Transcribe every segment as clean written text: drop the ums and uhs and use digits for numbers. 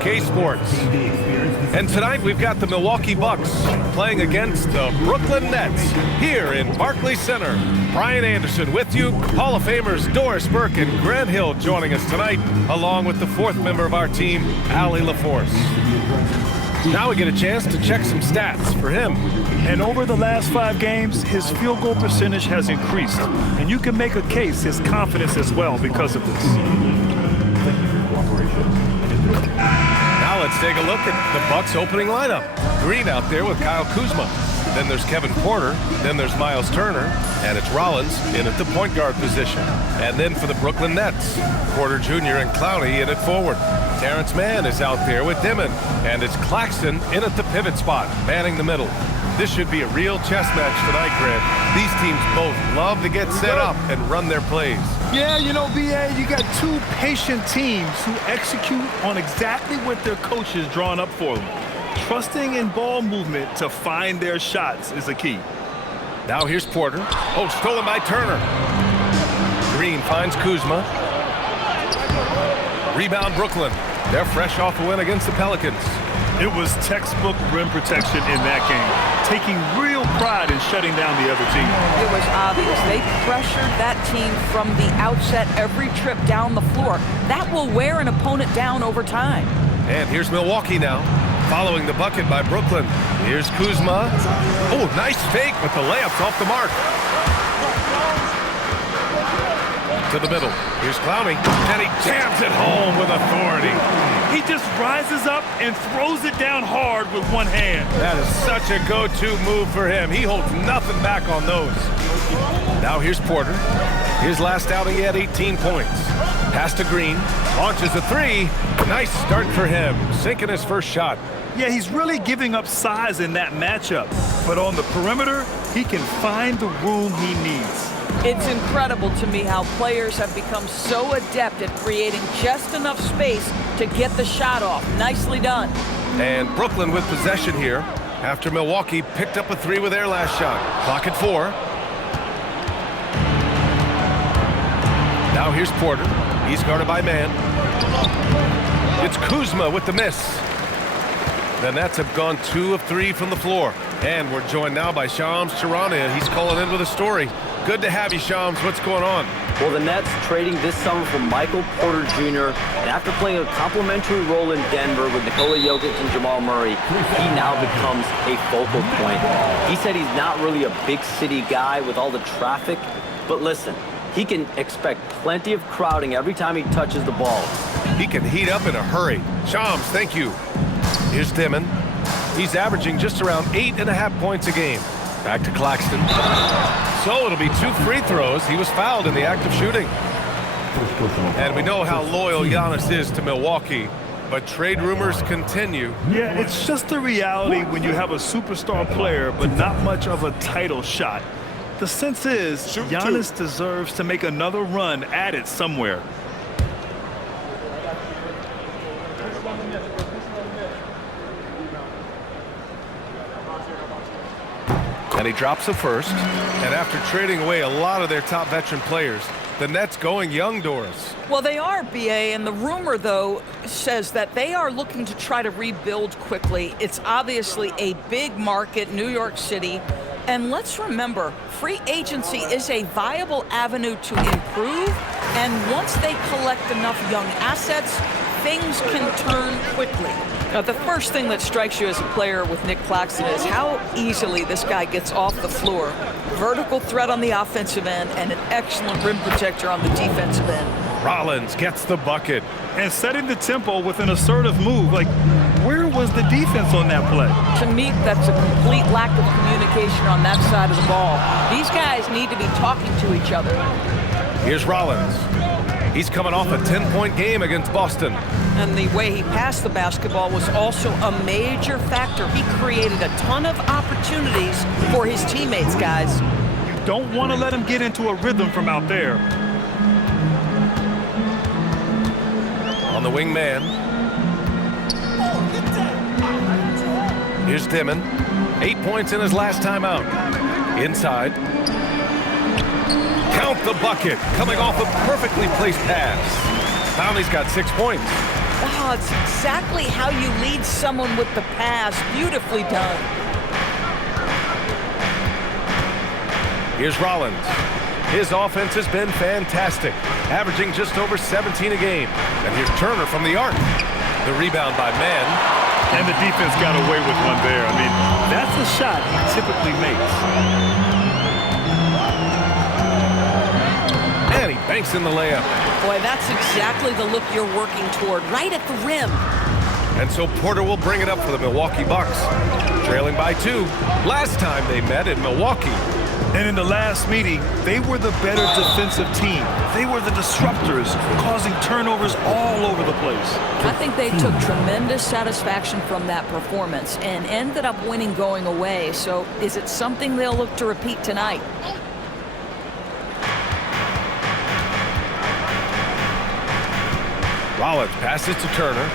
2K Sports. And tonight we've got the Milwaukee Bucks playing against the Brooklyn Nets here in Barclays Center. Brian Anderson with you. Hall of Famers Doris Burke and Grant Hill joining us tonight, along with the fourth member of our team, Allie LaForce. Now we get a chance to check some stats for him. And over the last 5 games, his field goal percentage has increased. And you can make a case his confidence as well because of this. Now let's take a look at the Bucks opening lineup. Green out there with Kyle Kuzma. Then there's Kevin Porter. Then there's Miles Turner. And it's Rollins in at the point guard position. And then for the Brooklyn Nets, Porter Jr. and Clowney in at forward. Terrence Mann is out there with Dimon. And it's Claxton in at the pivot spot, manning the middle. This should be a real chess match tonight, Grant. These teams both love to get set up and run their plays. Yeah, you know, BA, you got 2 patient teams who execute on exactly what their coach has drawn up for them. Trusting in ball movement to find their shots is a key. Now here's Porter. Oh, stolen by Turner. Green finds Kuzma. Rebound Brooklyn. They're fresh off a win against the Pelicans. It was textbook rim protection in that game, taking real pride in shutting down the other team. It was obvious. They pressured that team from the outset every trip down the floor. That will wear an opponent down over time. And here's Milwaukee now, following the bucket by Brooklyn. Here's Kuzma. Oh, nice fake, but the layup's off the mark. To the middle. Here's Clowney, and he jams it home with authority. He just rises up and throws it down hard with one hand. That is such a go-to move for him. He holds nothing back on those. Now here's Porter. His last outing, he had 18 points. Pass to Green. Launches a 3. Nice start for him. Sinking his first shot. Yeah, he's really giving up size in that matchup. But on the perimeter, he can find the room he needs. It's incredible to me how players have become so adept at creating just enough space to get the shot off. Nicely done. And Brooklyn with possession here after Milwaukee picked up a 3 with their last shot. Clock at 4. Now here's Porter. He's guarded by Mann. It's Kuzma with the miss. The Nets have gone 2 of 3 from the floor. And we're joined now by Shams Charania. He's calling in with a story. Good to have you, Shams. What's going on? Well, the Nets trading this summer for Michael Porter Jr. And after playing a complimentary role in Denver with Nikola Jokic and Jamal Murray, he now becomes a focal point. He said he's not really a big city guy with all the traffic, but listen, he can expect plenty of crowding every time he touches the ball. He can heat up in a hurry. Shams, thank you. Here's Dimon. He's averaging just around 8.5 points a game. Back to Claxton. So it'll be 2 free throws. He was fouled in the act of shooting. And we know how loyal Giannis is to Milwaukee, but trade rumors continue. Yeah, it's just the reality when you have a superstar player, but not much of a title shot. The sense is Giannis deserves to make another run at it somewhere. And he drops the first. And after trading away a lot of their top veteran players, the Nets going young, Doris. Well, they are, BA, and the rumor, though, says that they are looking to try to rebuild quickly. It's obviously a big market, New York City. And let's remember, free agency is a viable avenue to improve. And once they collect enough young assets, things can turn quickly. Now, the first thing that strikes you as a player with Nick Claxton is how easily this guy gets off the floor. Vertical threat on the offensive end and an excellent rim protector on the defensive end. Rollins gets the bucket. And setting the tempo with an assertive move. Like, where was the defense on that play? To me, that's a complete lack of communication on that side of the ball. These guys need to be talking to each other. Here's Rollins. He's coming off a 10-point game against Boston. And the way he passed the basketball was also a major factor. He created a ton of opportunities for his teammates, guys. You don't want to let him get into a rhythm from out there. On the wing man. Here's Dimon. 8 points in his last time out. Inside. Count the bucket. Coming off a perfectly placed pass. Clowney's got 6 points. Oh, it's exactly how you lead someone with the pass. Beautifully done. Here's Rollins. His offense has been fantastic, averaging just over 17 a game. And here's Turner from the arc. The rebound by Mann. And the defense got away with one there. I mean, that's the shot he typically makes. And he banks in the layup. Boy, that's exactly the look you're working toward, right at the rim. And so Porter will bring it up for the Milwaukee Bucks, trailing by 2. Last time they met in Milwaukee. And in the last meeting, they were the better defensive team. They were the disruptors, causing turnovers all over the place. I think they took tremendous satisfaction from that performance and ended up winning going away. So is it something they'll look to repeat tonight? Rollins passes to Turner.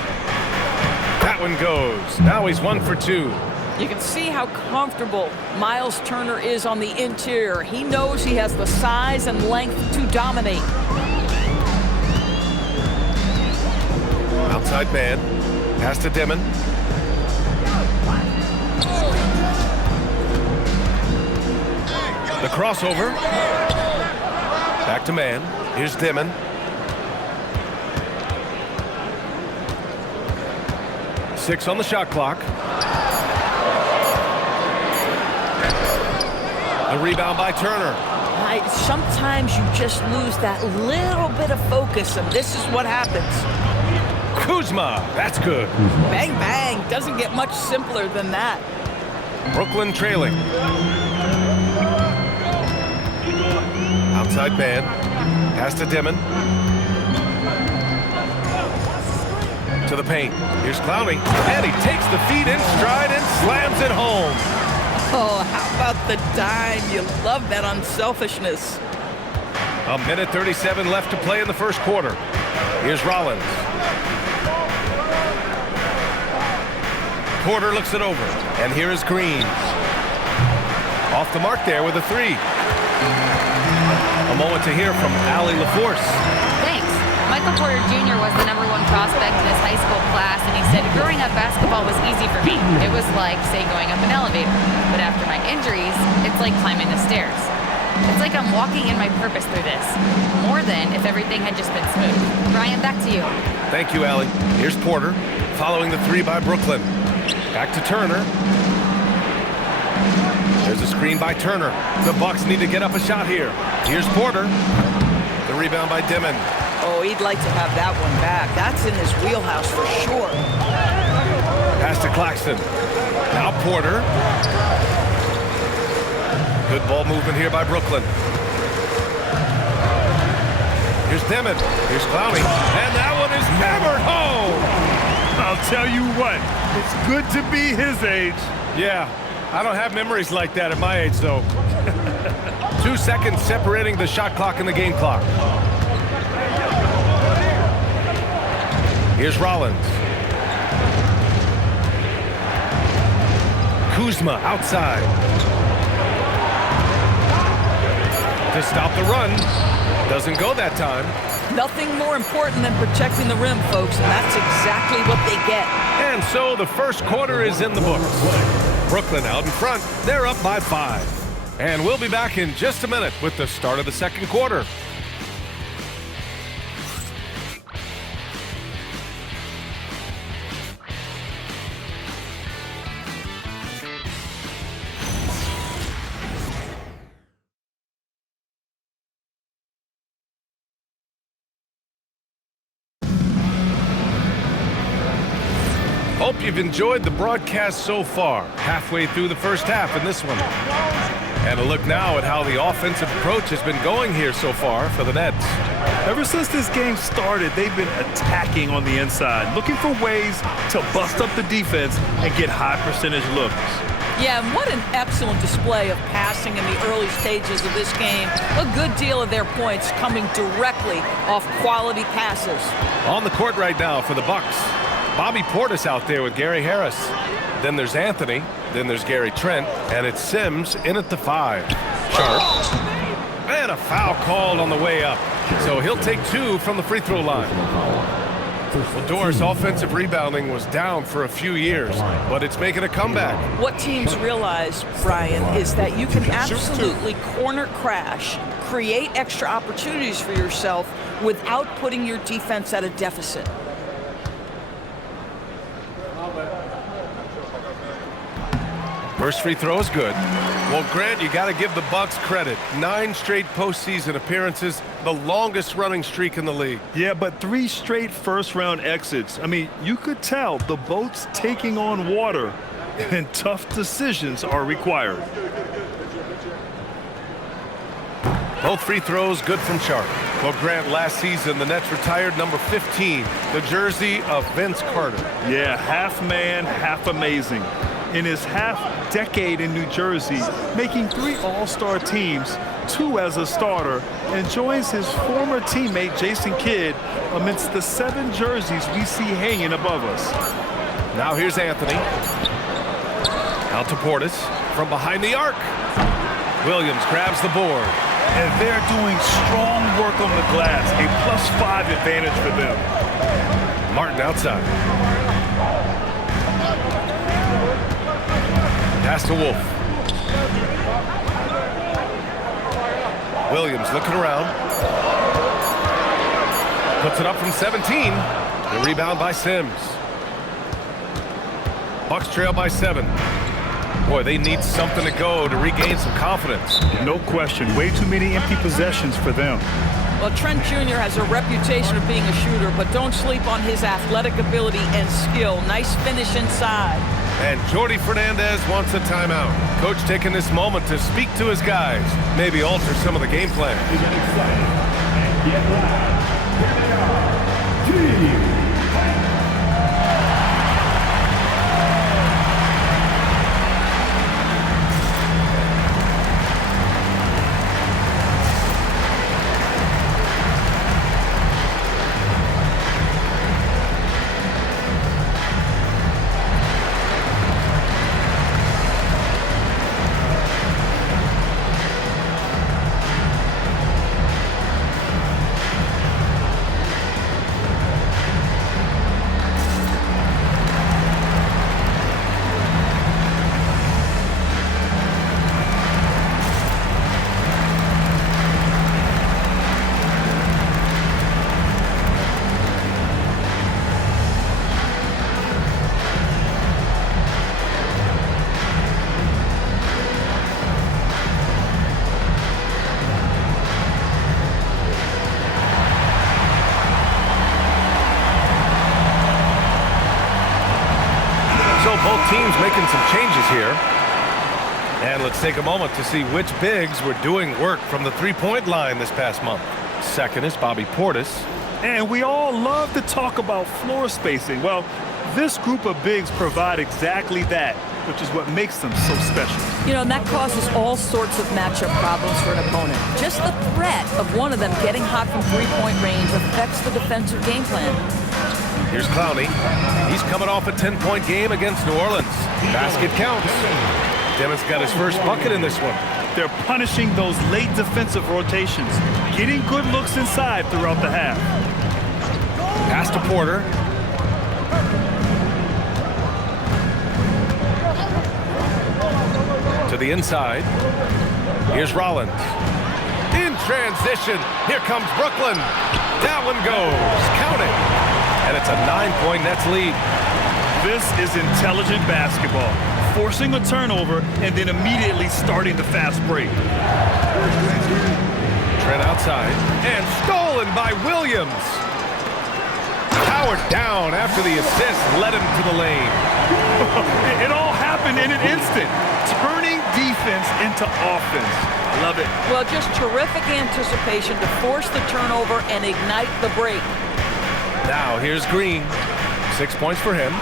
That one goes. Now he's 1 for 2. You can see how comfortable Miles Turner is on the interior. He knows he has the size and length to dominate. Outside man. Pass to Dimon. The crossover. Back to man. Here's Dimon. Six on the shot clock. The rebound by Turner. Sometimes you just lose that little bit of focus, and this is what happens. Kuzma, that's good. Bang, bang. Doesn't get much simpler than that. Brooklyn trailing. Outside man. Pass to Dimon. To the paint. Here's Clowney. And he takes the feet in stride and slams it home. Oh, how about the dime? You love that unselfishness. A minute 37 left to play in the first quarter. Here's Rollins. Porter looks it over. And here is Green. Off the mark there with a 3. A moment to hear from Allie LaForce. Thanks. Michael Porter Jr. was the #1 prospect in his high school class, and he said, growing up, basketball was easy for me. It was like, say, going up an elevator. But after my injuries, it's like climbing the stairs. It's like I'm walking in my purpose through this, more than if everything had just been smooth. Brian, back to you. Thank you, Allie. Here's Porter, following the 3 by Brooklyn. Back to Turner. There's a screen by Turner. The Bucks need to get up a shot here. Here's Porter. The rebound by Dimon. Oh, he'd like to have that one back. That's in his wheelhouse for sure. Pass to Claxton. Now Porter. Good ball movement here by Brooklyn. Here's Dimon. Here's Clowney. And that one is hammered home. I'll tell you what, it's good to be his age. Yeah, I don't have memories like that at my age, though. 2 seconds separating the shot clock and the game clock. Here's Rollins. Kuzma outside. To stop the run. Doesn't go that time. Nothing more important than protecting the rim, folks, and that's exactly what they get. And so the first quarter is in the books. Brooklyn out in front. They're up by 5. And we'll be back in just a minute with the start of the second quarter. Hope you've enjoyed the broadcast so far. Halfway through the first half in this one. And a look now at how the offensive approach has been going here so far for the Nets. Ever since this game started, they've been attacking on the inside, looking for ways to bust up the defense and get high percentage looks. Yeah, and what an excellent display of passing in the early stages of this game. A good deal of their points coming directly off quality passes. On the court right now for the Bucks. Bobby Portis out there with Gary Harris. Then there's Anthony. Then there's Gary Trent. And it's Sims in at the 5. Sharp. And a foul called on the way up. So he'll take 2 from the free throw line. Well, Doris, offensive rebounding was down for a few years, but it's making a comeback. What teams realize, Brian, is that you can absolutely corner crash, create extra opportunities for yourself without putting your defense at a deficit. First free throw is good. Well, Grant, you got to give the Bucks credit. 9 straight postseason appearances, the longest running streak in the league. Yeah, but 3 straight first-round exits. I mean, you could tell the boat's taking on water, and tough decisions are required. Both free throws good from Sharp. Well, Grant, last season, the Nets retired number 15, the jersey of Vince Carter. Yeah, half man, half amazing. In his half-decade in New Jersey, making 3 All-Star teams, 2 as a starter, and joins his former teammate Jason Kidd amidst the 7 jerseys we see hanging above us. Now here's Anthony. Out to Portis from behind the arc. Williams grabs the board. And they're doing strong work on the glass, a +5 advantage for them. Martin outside. Pass to Wolf. Williams looking around. Puts it up from 17. The rebound by Sims. Bucks trail by 7. Boy, they need something to go to regain some confidence. No question. Way too many empty possessions for them. Well, Trent Jr. has a reputation of being a shooter, but don't sleep on his athletic ability and skill. Nice finish inside. And Jordi Fernandez wants a timeout. Coach taking this moment to speak to his guys, maybe alter some of the game plan. Both teams making some changes here. And let's take a moment to see which bigs were doing work from the three-point line this past month. Second is Bobby Portis. And we all love to talk about floor spacing. Well, this group of bigs provide exactly that, which is what makes them so special. You know, and that causes all sorts of matchup problems for an opponent. Just the threat of one of them getting hot from three-point range affects the defensive game plan. Here's Clowney. He's coming off a 10-point game against New Orleans. Basket counts. Demon's got his first bucket in this one. They're punishing those late defensive rotations, getting good looks inside throughout the half. Pass to Porter. To the inside. Here's Rollins. In transition. Here comes Brooklyn. That one goes. Count it. And it's a 9-point Nets lead. This is intelligent basketball. Forcing a turnover and then immediately starting the fast break. Trent outside. And stolen by Williams. Powered down after the assist led him to the lane. It all happened in an instant. Turning defense into offense. I love it. Well, just terrific anticipation to force the turnover and ignite the break. Now here's Green. 6 points for him.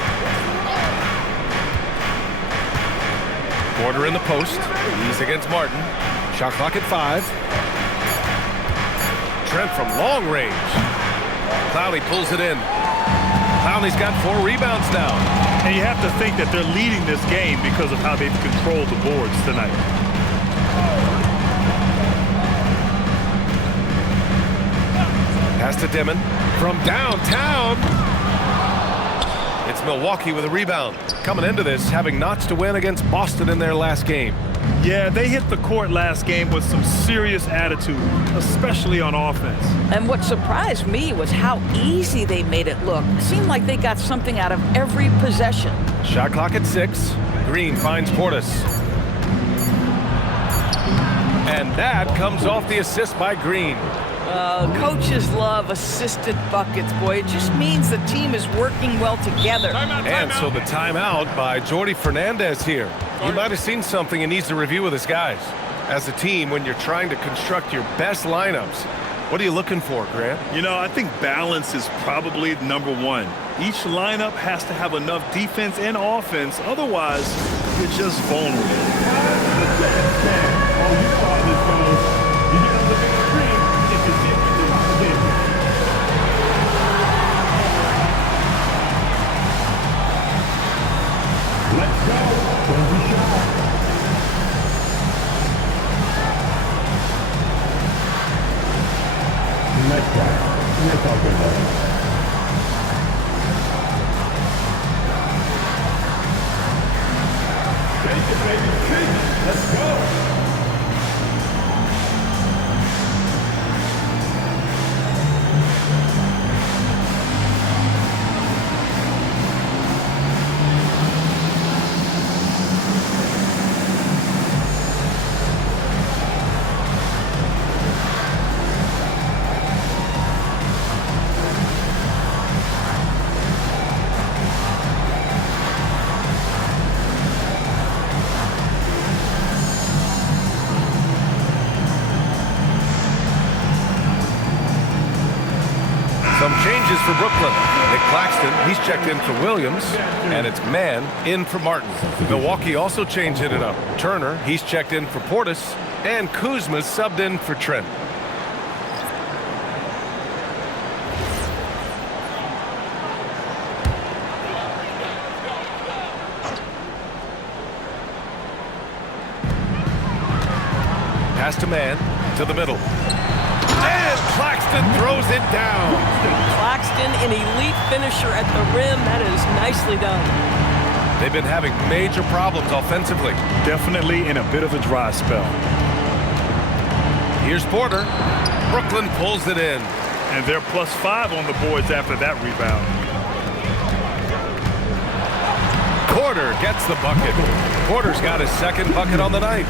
Porter in the post. He's against Martin. Shot clock at 5. Trent from long range. Clowney pulls it in. Clowney's got 4 rebounds now. And you have to think that they're leading this game because of how they've controlled the boards tonight. Pass to Dimon from downtown. It's Milwaukee with a rebound. Coming into this, having notched a win against Boston in their last game. Yeah, they hit the court last game with some serious attitude, especially on offense. And what surprised me was how easy they made it look. It seemed like they got something out of every possession. Shot clock at 6. Green finds Portis. And that comes off the assist by Green. Coaches love assisted buckets, boy. It just means the team is working well together. And so the timeout by Jordi Fernandez here. He might have seen something and needs to review with his guys. As a team, when you're trying to construct your best lineups, what are you looking for, Grant? You know, I think balance is probably number one. Each lineup has to have enough defense and offense. Otherwise, you're just vulnerable. Let's go. Some changes for Brooklyn. Nick Claxton, he's checked in for Williams, and it's Mann in for Martin. Milwaukee also changing it up. Turner, he's checked in for Portis, and Kuzma's subbed in for Trent. Pass to Mann, to the middle. And Claxton throws it down. Claxton, an elite finisher at the rim. That is nicely done. They've been having major problems offensively. Definitely in a bit of a dry spell. Here's Porter. Brooklyn pulls it in. And they're +5 on the boards after that rebound. Porter gets the bucket. Porter's got his second bucket on the night.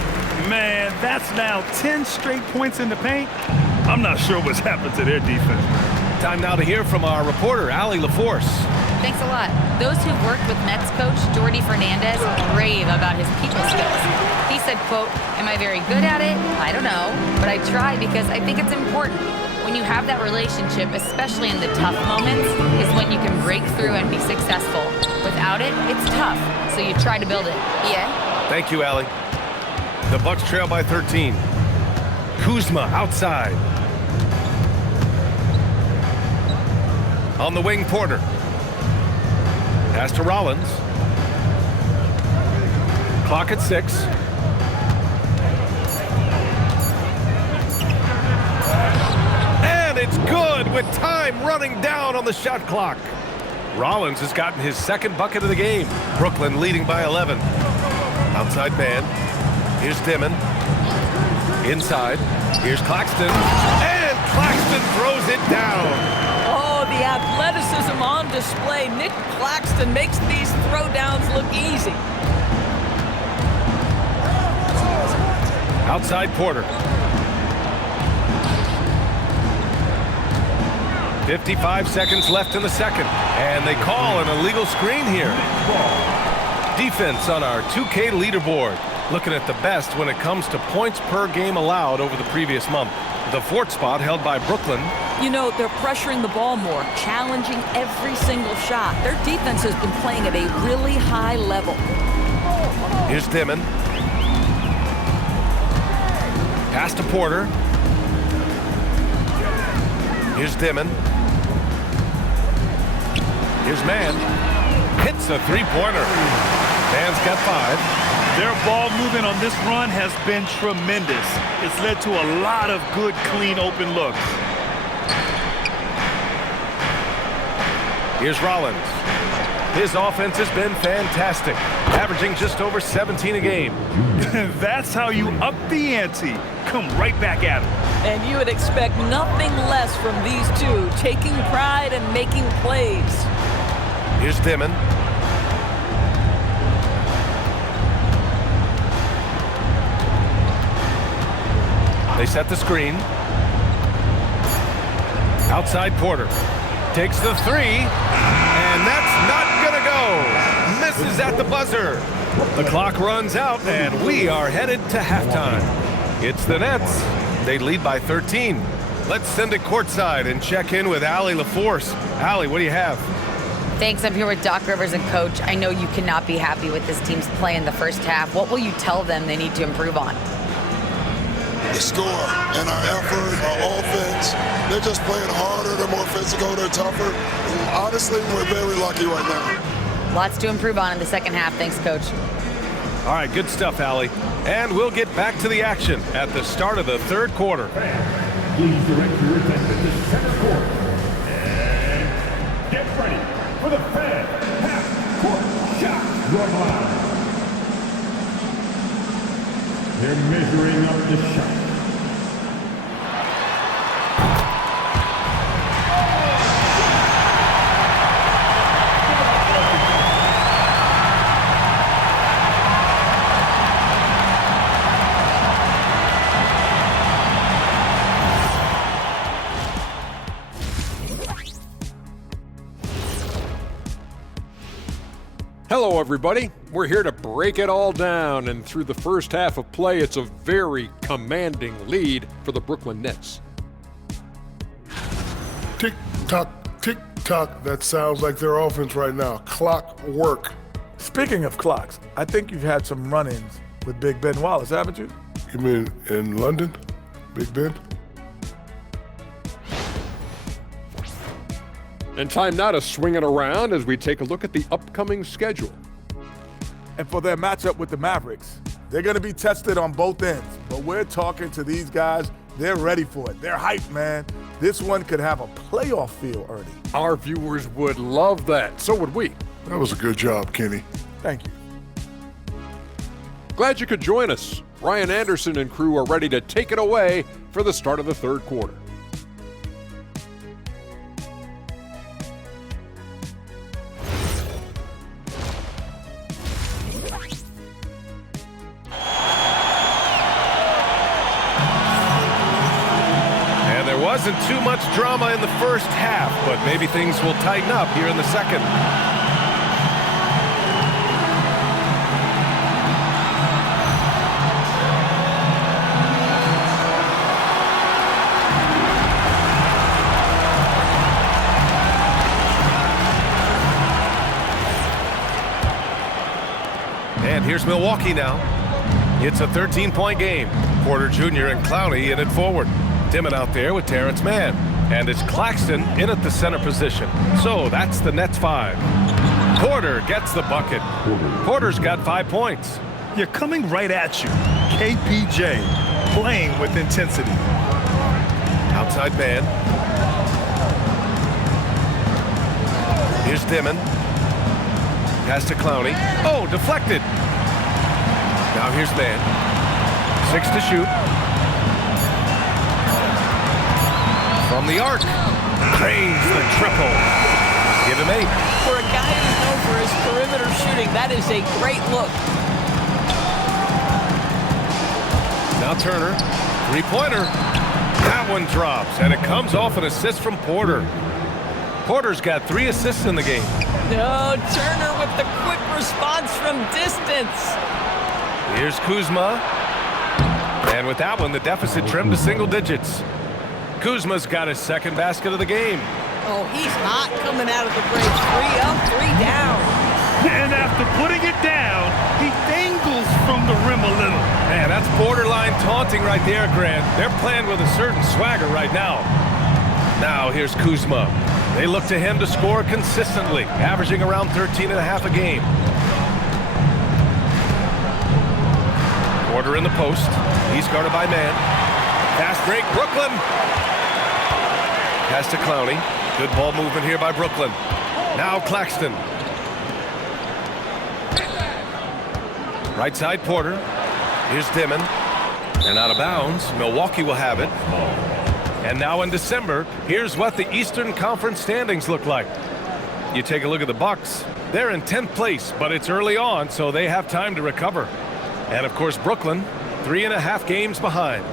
Man, that's now 10 straight points in the paint. I'm not sure what's happened to their defense. Time now to hear from our reporter, Allie LaForce. Thanks a lot. Those who've worked with Nets coach Jordi Fernandez rave about his people skills. He said, quote, "Am I very good at it? I don't know, but I try because I think it's important. When you have that relationship, especially in the tough moments, is when you can break through and be successful. Without it, it's tough, so you try to build it." Yeah? Thank you, Allie. The Bucks trail by 13. Kuzma outside. On the wing, Porter. Pass to Rollins. Clock at 6. And it's good with time running down on the shot clock. Rollins has gotten his second bucket of the game. Brooklyn leading by 11. Outside man. Here's Dimon. Inside. Here's Claxton. And Claxton throws it down. Oh, the athleticism on display. Nick Claxton makes these throwdowns look easy. Outside Porter. 55 seconds left in the second. And they call an illegal screen here. Defense on our 2K leaderboard. Looking at the best when it comes to points per game allowed over the previous month. The fourth spot held by Brooklyn. You know, they're pressuring the ball more, challenging every single shot. Their defense has been playing at a really high level. Here's Dimon. Pass to Porter. Here's Dimon. Here's Mann. Hits a three-pointer. Mann's got 5. Their ball movement on this run has been tremendous. It's led to a lot of good, clean, open looks. Here's Rollins. His offense has been fantastic, averaging just over 17 a game. That's how you up the ante. Come right back at him. And you would expect nothing less from these two, taking pride and making plays. Here's Dimon. They set the screen. Outside Porter. Takes the three. And that's not going to go. Misses at the buzzer. The clock runs out, and we are headed to halftime. It's the Nets. They lead by 13. Let's send it courtside and check in with Allie LaForce. Allie, what do you have? Thanks. I'm here with Doc Rivers and Coach. I know you cannot be happy with this team's play in the first half. What will you tell them they need to improve on? The score and our effort, our offense. They're just playing harder. They're more physical. They're tougher. Honestly, we're very lucky right now. Lots to improve on in the second half. Thanks, Coach. All right, good stuff, Allie. And we'll get back to the action at the start of the third quarter. Please direct your attention to center court. And get ready for the fan half-court shot. Drum line. They're measuring up the shot. Hello, everybody. We're here to break it all down, and through the first half of play, it's a very commanding lead for the Brooklyn Nets. Tick-tock, tick-tock. That sounds like their offense right now. Clock work. Speaking of clocks, I think you've had some run-ins with Big Ben Wallace, haven't you? You mean in London? Big Ben? And time now to swing it around as we take a look at the upcoming schedule. And for their matchup with the Mavericks, they're going to be tested on both ends. But we're talking to these guys. They're ready for it. They're hyped, man. This one could have a playoff feel, Ernie. Our viewers would love that. So would we. That was a good job, Kenny. Thank you. Glad you could join us. Ryan Anderson and crew are ready to take it away for the start of the third quarter. Wasn't too much drama in the first half, but maybe things will tighten up here in the second. And here's Milwaukee now. It's a 13-point game. Porter Jr. and Clowney in it forward. Dimon out there with Terrence Mann. And it's Claxton in at the center position. So that's the Nets 5. Porter gets the bucket. Porter's got 5 points. You're coming right at you. KPJ playing with intensity. Outside Mann. Here's Dimon. Pass to Clowney. Oh, deflected. Now here's Mann. 6 to shoot. From the arc. Drains the triple. Give him 8. For a guy who's known for his perimeter shooting, that is a great look. Now Turner. 3-pointer. That one drops, and it comes off an assist from Porter. Porter's got 3 assists in the game. No, Turner with the quick response from distance. Here's Kuzma. And with that one, the deficit trimmed to single digits. Kuzma's got his second basket of the game. Oh, he's hot coming out of the break. 3 up, 3 down. And after putting it down, he dangles from the rim a little. Man, that's borderline taunting right there, Grant. They're playing with a certain swagger right now. Now here's Kuzma. They look to him to score consistently, averaging around 13.5 a game. Porter in the post. He's guarded by Mann. Fast break, Brooklyn. Pass to Clowney. Good ball movement here by Brooklyn. Now Claxton. Right side, Porter. Here's Dimon. And out of bounds. Milwaukee will have it. And now in December, here's what the Eastern Conference standings look like. You take a look at the Bucks. They're in 10th place, but it's early on, so they have time to recover. And of course, Brooklyn, 3.5 games behind.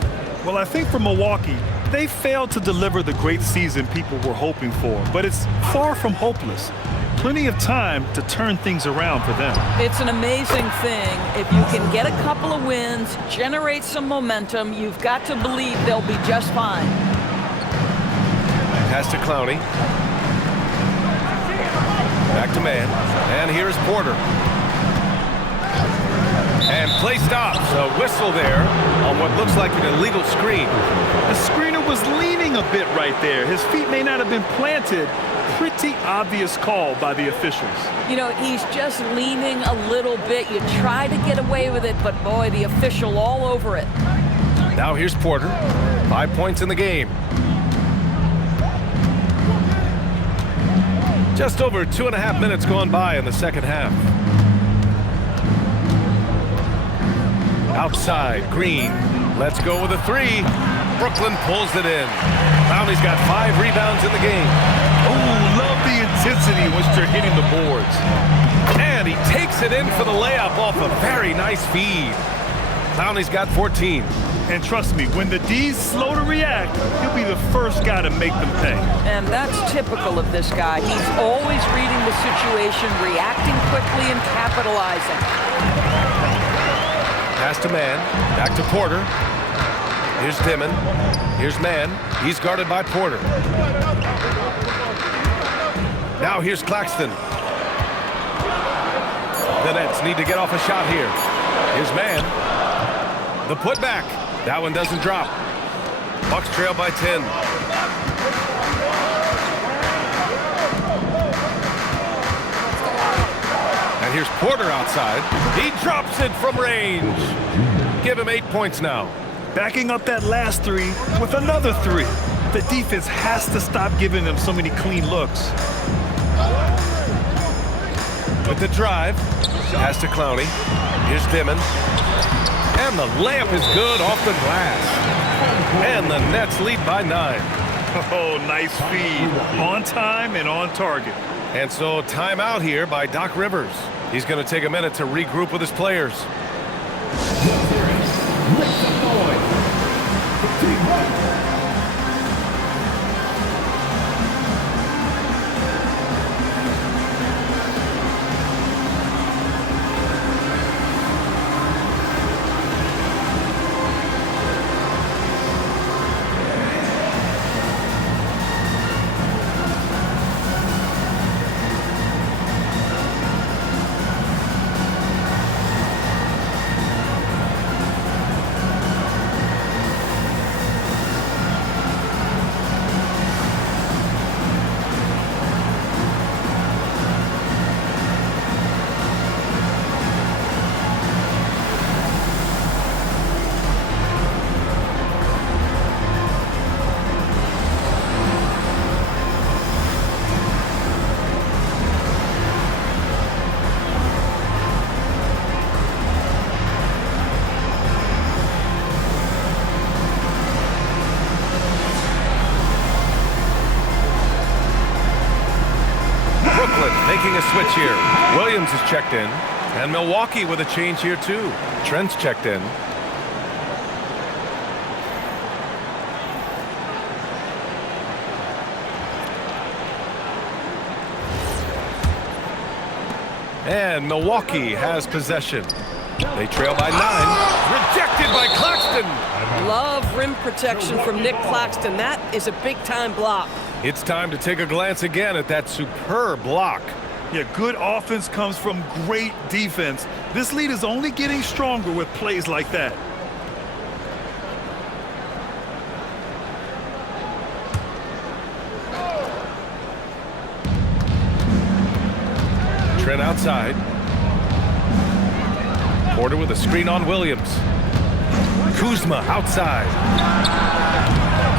Well, I think for Milwaukee, they failed to deliver the great season people were hoping for, but it's far from hopeless. Plenty of time to turn things around for them. It's an amazing thing. If you can get a couple of wins, generate some momentum, you've got to believe they'll be just fine. Pass to Clowney. Back to man. And here's Porter. And play stops. A whistle there on what looks like an illegal screen. The screener was leaning a bit right there. His feet may not have been planted. Pretty obvious call by the officials. You know, he's just leaning a little bit. You try to get away with it, but boy, the official all over it. Now here's Porter. 5 points in the game. Just over 2.5 minutes gone by in the second half. Outside, Green. Let's go with a three. Brooklyn pulls it in. Clowney's got 5 rebounds in the game. Oh, love the intensity in which they're hitting the boards. And he takes it in for the layup off a very nice feed. Clowney's got 14. And trust me, when the D's slow to react, he'll be the first guy to make them pay. And that's typical of this guy. He's always reading the situation, reacting quickly and capitalizing. Pass to man. Back to Porter. Here's Dimon. Here's man. He's guarded by Porter. Now here's Claxton. The Nets need to get off a shot here. Here's man. The putback. That one doesn't drop. Bucks trail by 10. And here's Porter outside. He drops it from range. Give him 8 points now. Backing up that last three with another three. The defense has to stop giving them so many clean looks. With the drive. Pass to Clowney. Here's Dimon. And the layup is good off the glass. And the Nets lead by 9. Oh, nice feed. On time and on target. And so timeout here by Doc Rivers. He's going to take a minute to regroup with his players. Making a switch here. Williams is checked in. And Milwaukee with a change here too. Trent's checked in. And Milwaukee has possession. They trail by 9. Rejected by Claxton. Love rim protection from Nick Claxton. That is a big-time block. It's time to take a glance again at that superb block. Yeah, good offense comes from great defense. This lead is only getting stronger with plays like that. Trent outside. Porter with a screen on Williams. Kuzma outside.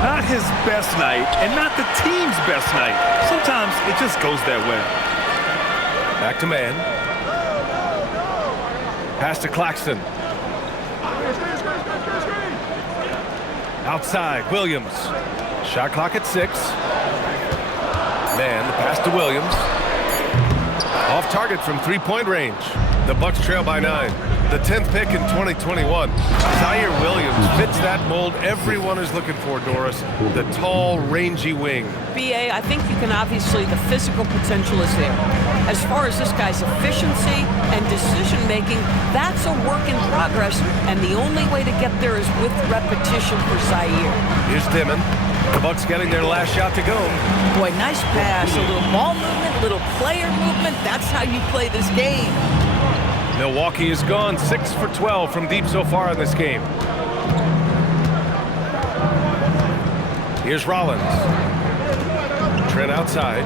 Not his best night, and not the team's best night. Sometimes it just goes that way. Back to man. Pass to Claxton. Outside, Williams. Shot clock at 6. Man, the pass to Williams. Off target from three-point range. The Bucks trail by 9. The 10th pick in 2021. Zaire Williams fits that mold everyone is looking for, Doris. The tall, rangy wing. BA, I think you can obviously, the physical potential is there. As far as this guy's efficiency and decision-making, that's a work in progress, and the only way to get there is with repetition for Zaire. Here's Dimon. The Bucks getting their last shot to go. Boy, nice pass, a little ball movement, little player movement. That's how you play this game. Milwaukee is gone 6 for 12 from deep so far in this game. Here's Rollins. Trent outside.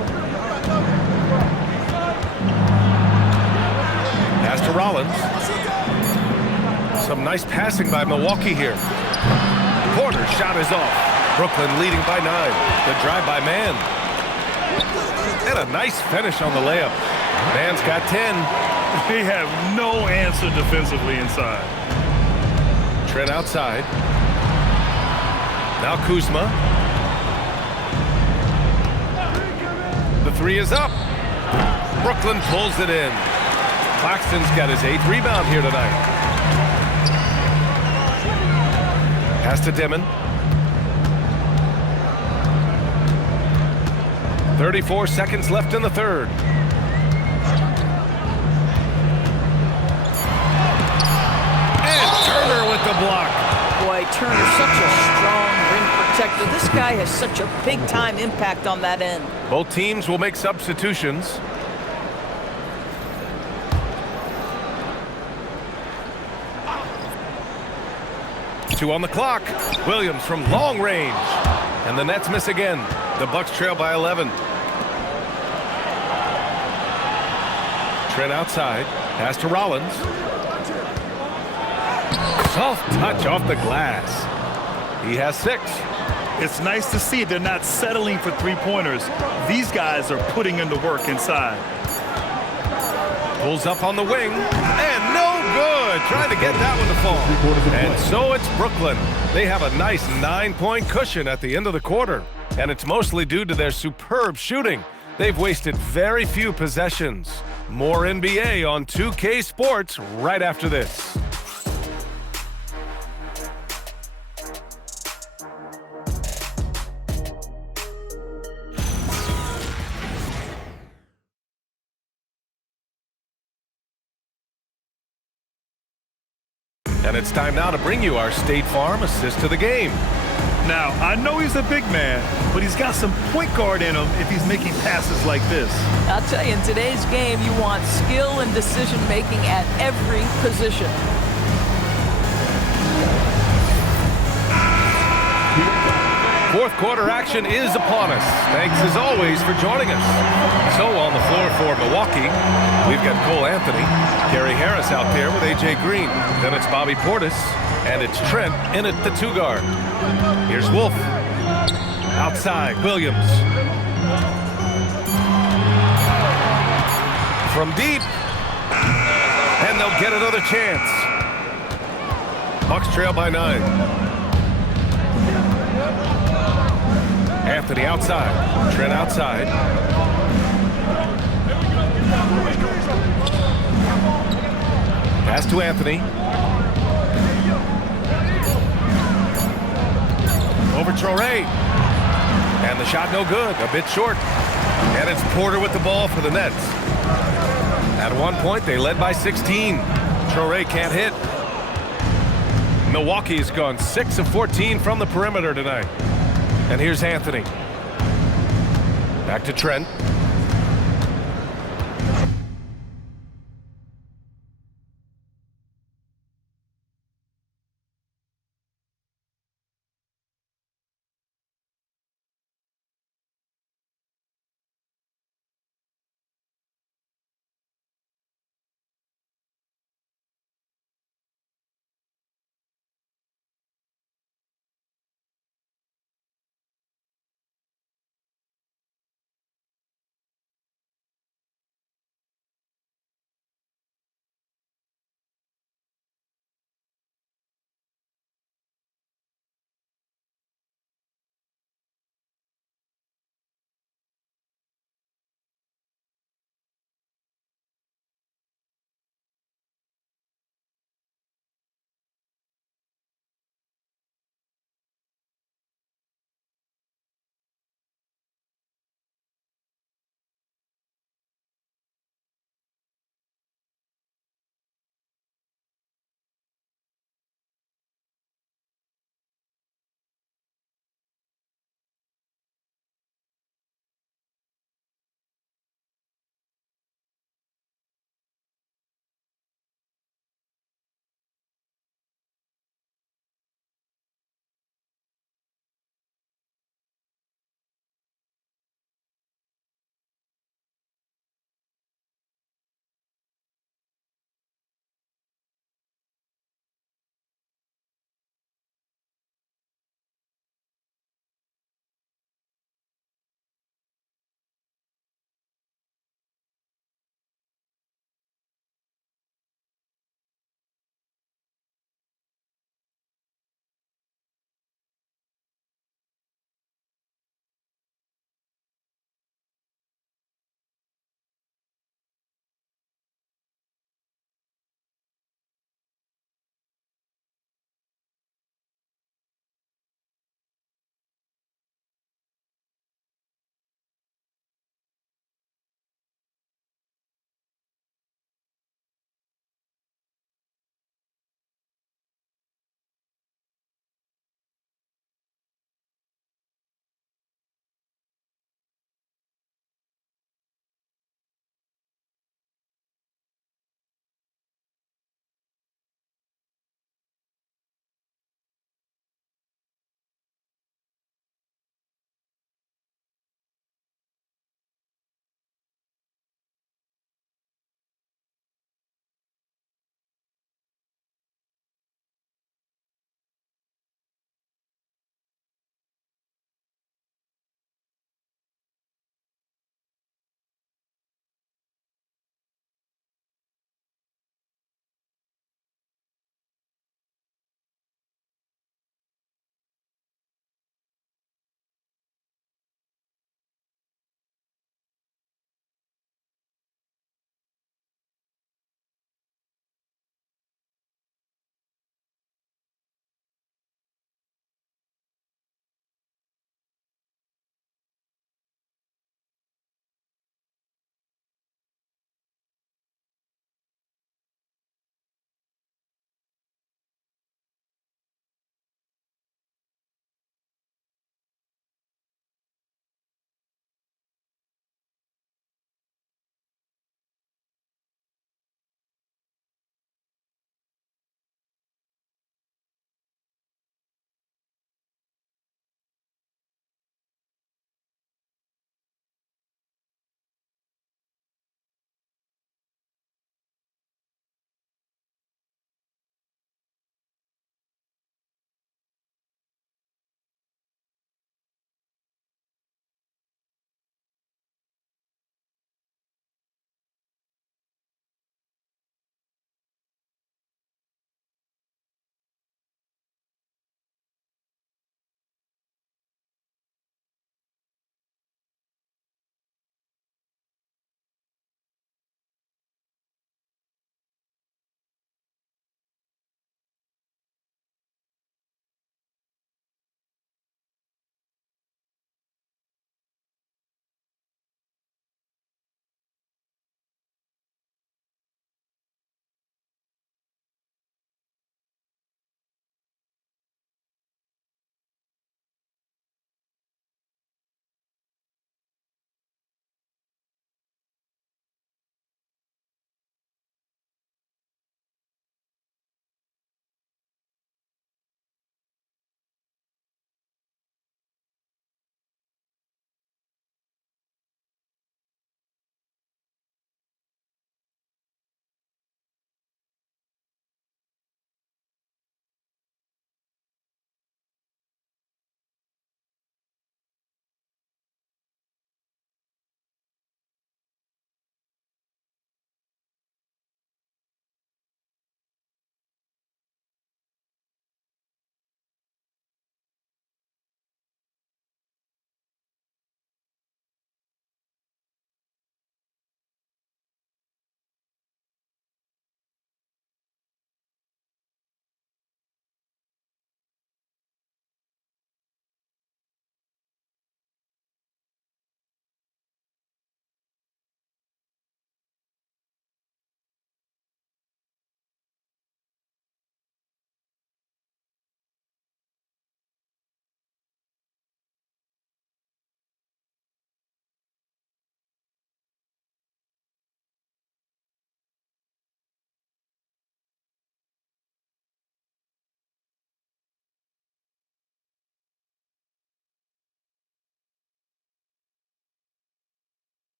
Pass to Rollins. Some nice passing by Milwaukee here. Porter's shot is off. Brooklyn leading by 9. The drive by Mann. And a nice finish on the layup. Mann's got 10. They have no answer defensively inside. Trent outside. Now Kuzma. The 3 is up. Brooklyn pulls it in. Claxton's got his 8th rebound here tonight. Pass to Dimon. 34 seconds left in the third. And Turner with the block. Boy, Turner's such a strong rim protector. This guy has such a big-time impact on that end. Both teams will make substitutions. Two on the clock. Williams from long range. And the Nets miss again. The Bucks trail by 11. Trent outside. Pass to Rollins. Soft touch off the glass. He has 6. It's nice to see they're not settling for three-pointers. These guys are putting in the work inside. Pulls up on the wing. And no good. Trying to get that one to fall. And so it's Brooklyn. They have a nice 9-point cushion at the end of the quarter. And it's mostly due to their superb shooting. They've wasted very few possessions. More NBA on 2K Sports right after this. And it's time now to bring you our State Farm assist to the game. Now, I know he's a big man, but he's got some point guard in him if he's making passes like this. I'll tell you, in today's game, you want skill and decision-making at every position. Fourth quarter action is upon us. Thanks as always for joining us. So on the floor for Milwaukee, we've got Cole Anthony, Gary Harris out there with A.J. Green. Then it's Bobby Portis, and it's Trent in at the 2 guard. Here's Wolf. Outside, Williams. From deep. And they'll get another chance. Bucks trail by 9. Anthony outside. Trent outside. Pass to Anthony. Over Traoré. And the shot no good. A bit short. And it's Porter with the ball for the Nets. At one point, they led by 16. Traoré can't hit. Milwaukee's gone 6 of 14 from the perimeter tonight. And here's Anthony. Back to Trent.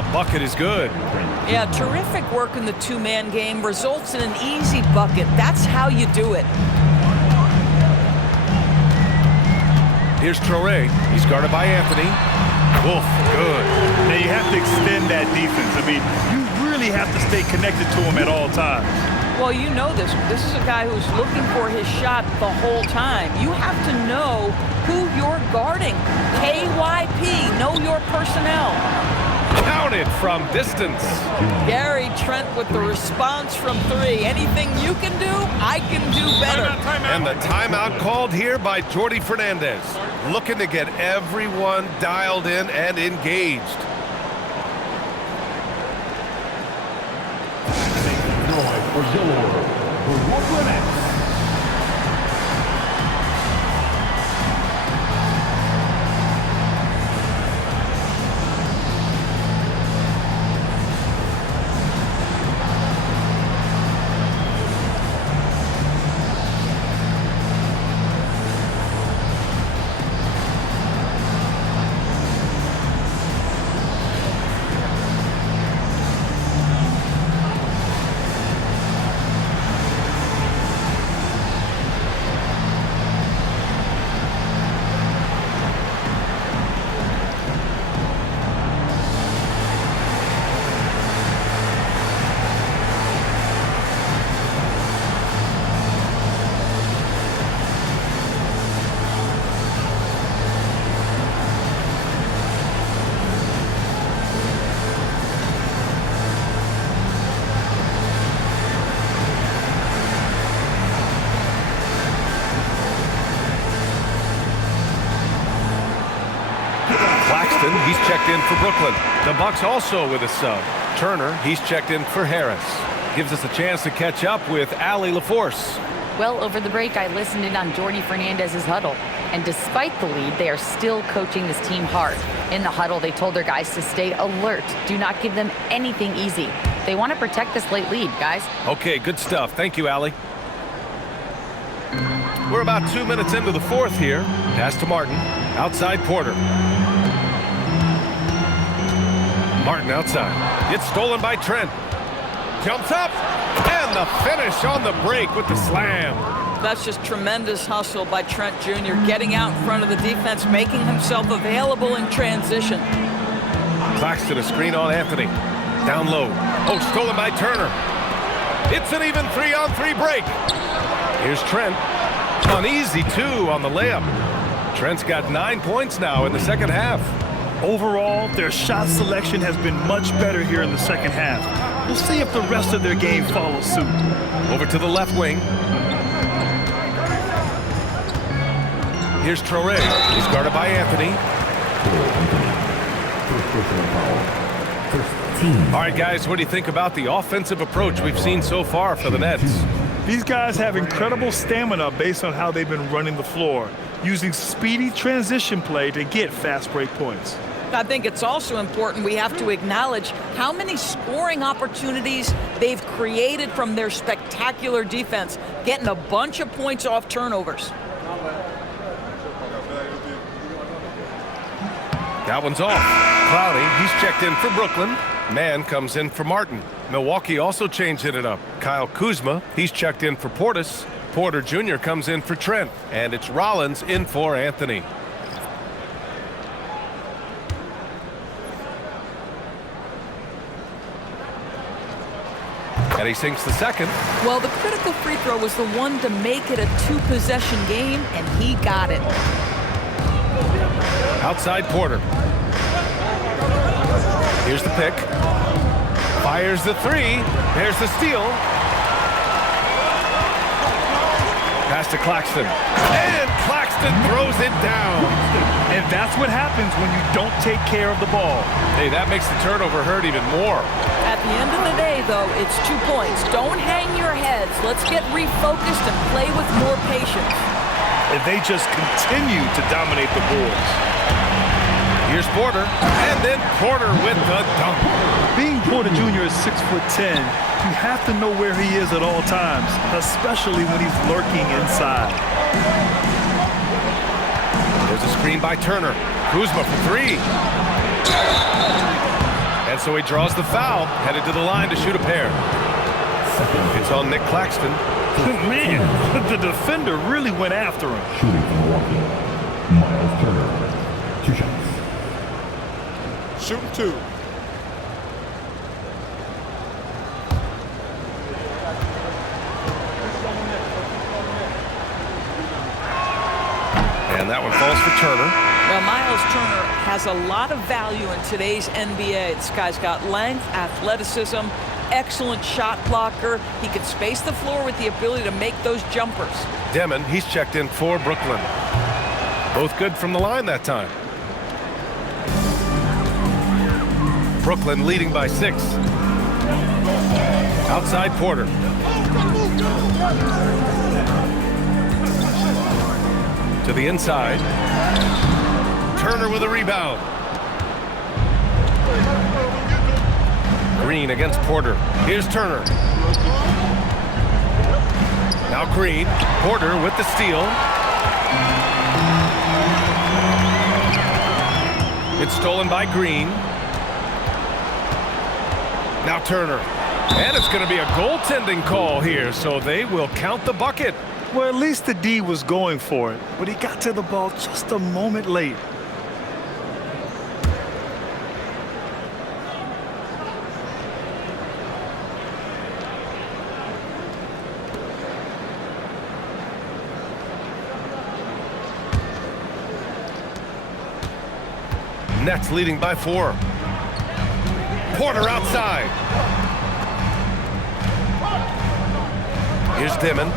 the bucket is good. Yeah, terrific work in the two-man game results in an easy bucket. That's how you do it. Here's Traoré. He's guarded by Anthony. Wolf, good. Now you have to extend that defense. I mean, you really have to stay connected to him at all times. Well, you know this. This is a guy who's looking for his shot the whole time. You have to know who you're guarding. KYP, know your personnel. Counted from distance. Gary Trent with the response from three. Anything you can do, I can do better. And the timeout called here by Jordi Fernandez. Looking to get everyone dialed in and engaged. For Zillor, the Brooklyn Nets. He's checked in for Brooklyn. The Bucks also with a sub. Turner, he's checked in for Harris. Gives us a chance to catch up with Allie LaForce. Well, over the break, I listened in on Jordi Fernandez's huddle. And despite the lead, they are still coaching this team hard. In the huddle, they told their guys to stay alert. Do not give them anything easy. They want to protect this late lead, guys. Okay, good stuff. Thank you, Allie. We're about 2 minutes into the fourth here. Pass to Martin. Outside Porter. Martin outside. It's stolen by Trent. Jumps up. And the finish on the break with the slam. That's just tremendous hustle by Trent Jr. Getting out in front of the defense, making himself available in transition. Claxton a screen on Anthony. Down low. Oh, stolen by Turner. It's an even 3-on-3 break. Here's Trent. An easy 2 on the layup. Trent's got 9 points now in the second half. Overall, their shot selection has been much better here in the second half. We'll see if the rest of their game follows suit. Over to the left wing. Here's Traoré. He's guarded by Anthony. All right, guys, what do you think about the offensive approach we've seen so far for the Nets? These guys have incredible stamina based on how they've been running the floor, using speedy transition play to get fast break points. I think it's also important we have to acknowledge how many scoring opportunities they've created from their spectacular defense, getting a bunch of points off turnovers. That one's off. Cloudy, he's checked in for Brooklyn. Mann comes in for Martin. Milwaukee also changing it up. Kyle Kuzma, he's checked in for Portis. Porter Jr. comes in for Trent. And it's Rollins in for Anthony. And he sinks the second. Well, the critical free throw was the one to make it a two-possession game, and he got it. Outside Porter. Here's the pick. Fires the three. There's the steal. Pass to Claxton. And Claxton throws it down. And that's what happens when you don't take care of the ball. Hey, that makes the turnover hurt even more. At the end of the day, though, it's 2 points. Don't hang your heads. Let's get refocused and play with more patience. And they just continue to dominate the boards. Here's Porter, and then Porter with the dunk. Being Porter Jr. is 6'10", you have to know where he is at all times, especially when he's lurking inside. There's a screen by Turner. Kuzma for three. And And so he draws the foul, headed to the line to shoot a pair. It's on Nick Claxton. Man, the defender really went after him. Shooting from Milwaukee, Miles Turner. 2 shots. Shooting 2. And that one falls for Turner. Well, Miles Turner has a lot of value in today's NBA. This guy's got length, athleticism, excellent shot blocker. He can space the floor with the ability to make those jumpers. Demon, he's checked in for Brooklyn. Both good from the line that time. Brooklyn leading by 6. Outside Porter. To the inside. Turner with a rebound. Green against Porter. Here's Turner. Now Green. Porter with the steal. It's stolen by Green. Now Turner. And it's going to be a goaltending call here, so they will count the bucket. Well, at least the D was going for it, but he got to the ball just a moment late. Nets leading by 4. Porter outside. Here's Dimon.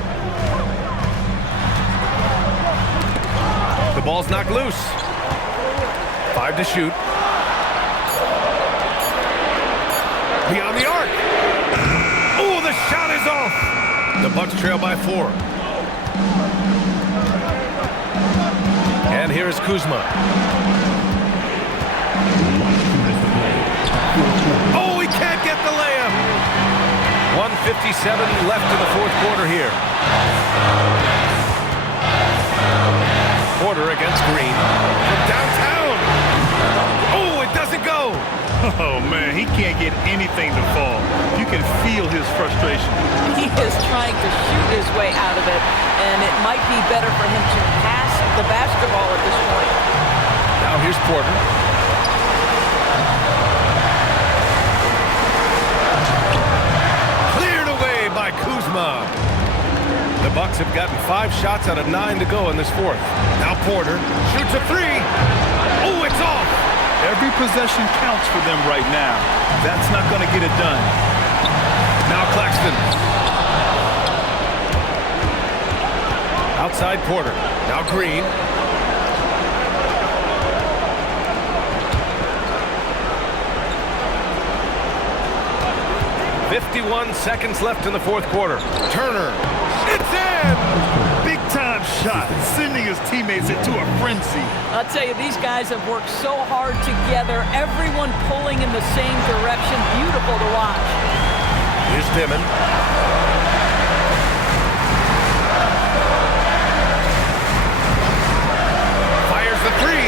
The ball's knocked loose. 5 to shoot. Beyond the arc. Oh, the shot is off. The Bucks trail by 4. And here is Kuzma. Oh, he can't get the layup. 1:57 left in the fourth quarter here. Porter against Green from downtown. Oh, it doesn't go. Oh, man, he can't get anything to fall. You can feel his frustration. He is trying to shoot his way out of it, and it might be better for him to pass the basketball at this point. Now here's Porter. Cleared away by Kuzma. The Bucks have gotten 5 shots out of 9 to go in this fourth. Now Porter shoots a 3. Oh, it's off. Every possession counts for them right now. That's not going to get it done. Now Claxton. Outside Porter. Now Green. .51 seconds left in the fourth quarter. Turner. It's in! Big time shot, sending his teammates into a frenzy. I'll tell you, these guys have worked so hard together, everyone pulling in the same direction. Beautiful to watch. Here's Dimon. Fires the 3.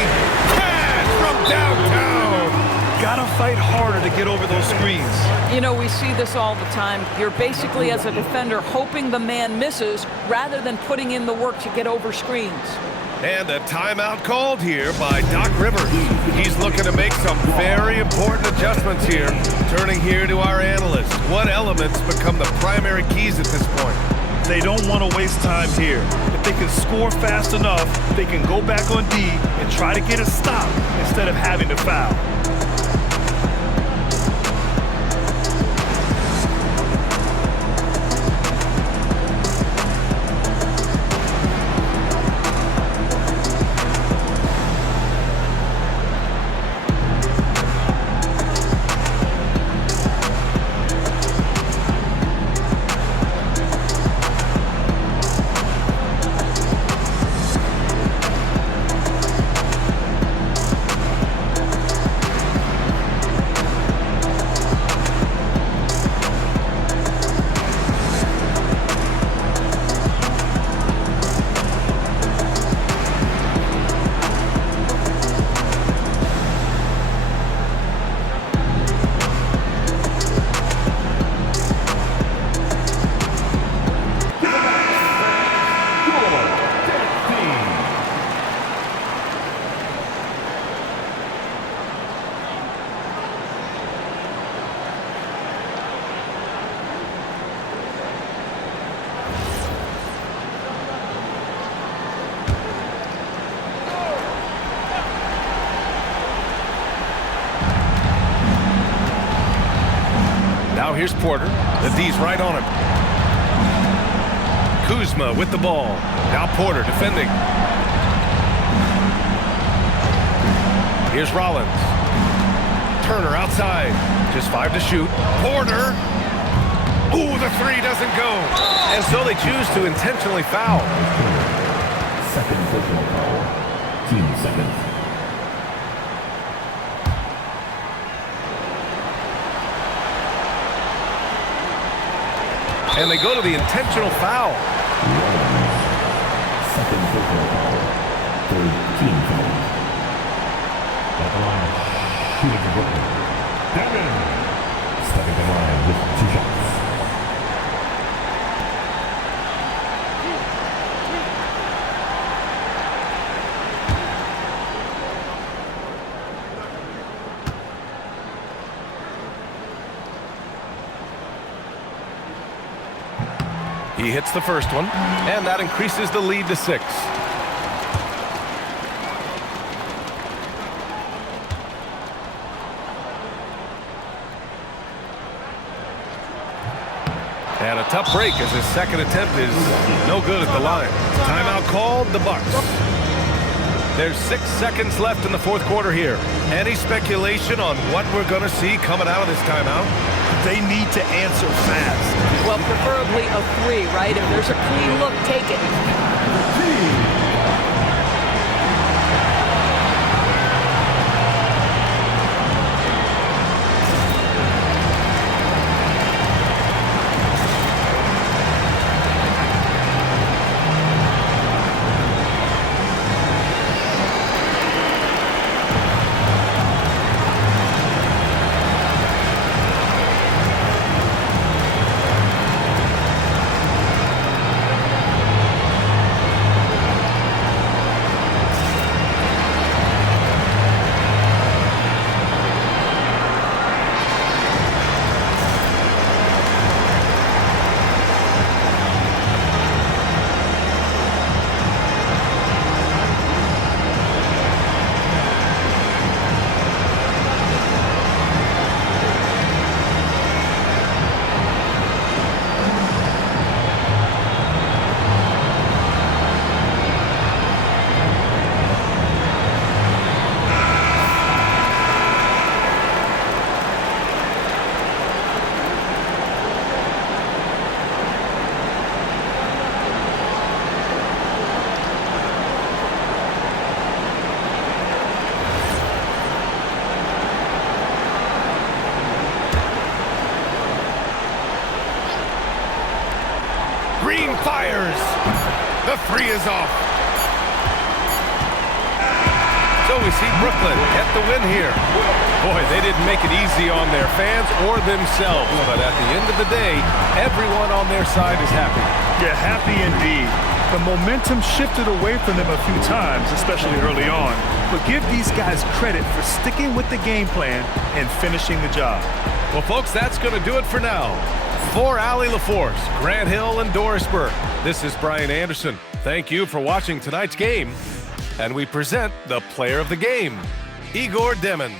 Cash from downtown. Gotta fight harder to get over those screens. You know, we see this all the time. You're basically, as a defender, hoping the man misses rather than putting in the work to get over screens. And a timeout called here by Doc Rivers. He's looking to make some very important adjustments here. Turning here to our analysts. What elements become the primary keys at this point? They don't want to waste time here. If they can score fast enough, they can go back on D and try to get a stop instead of having to foul. Now here's Porter. The D's right on him. Kuzma with the ball. Now Porter defending. Here's Rollins. Turner outside. Just 5 to shoot. Porter. Ooh, the 3 doesn't go. And so they choose to intentionally foul. Second personal foul. Team seconds. And they go to the intentional foul. Second personal foul. Third team foul. At the line, shooting for Brooklyn. Devin stepping to the line with 2 shots. He hits the first one, and that increases the lead to 6. And a tough break as his second attempt is no good at the line. Timeout called, the Bucks. There's 6 seconds left in the fourth quarter here. Any speculation on what we're going to see coming out of this timeout? They need to answer fast. Well, preferably a 3, right? If there's a clean look, take it. Green fires. The 3 is off. So we see Brooklyn get the win here. Boy, they didn't make it easy on their fans or themselves. But at the end of the day, everyone on their side is happy. Yeah, happy indeed. The momentum shifted away from them a few times, especially early on. But give these guys credit for sticking with the game plan and finishing the job. Well, folks, that's going to do it for now. For Allie LaForce, Grant Hill, and Dorisburg, this is Brian Anderson. Thank you for watching tonight's game. And we present the player of the game, Igor Demin.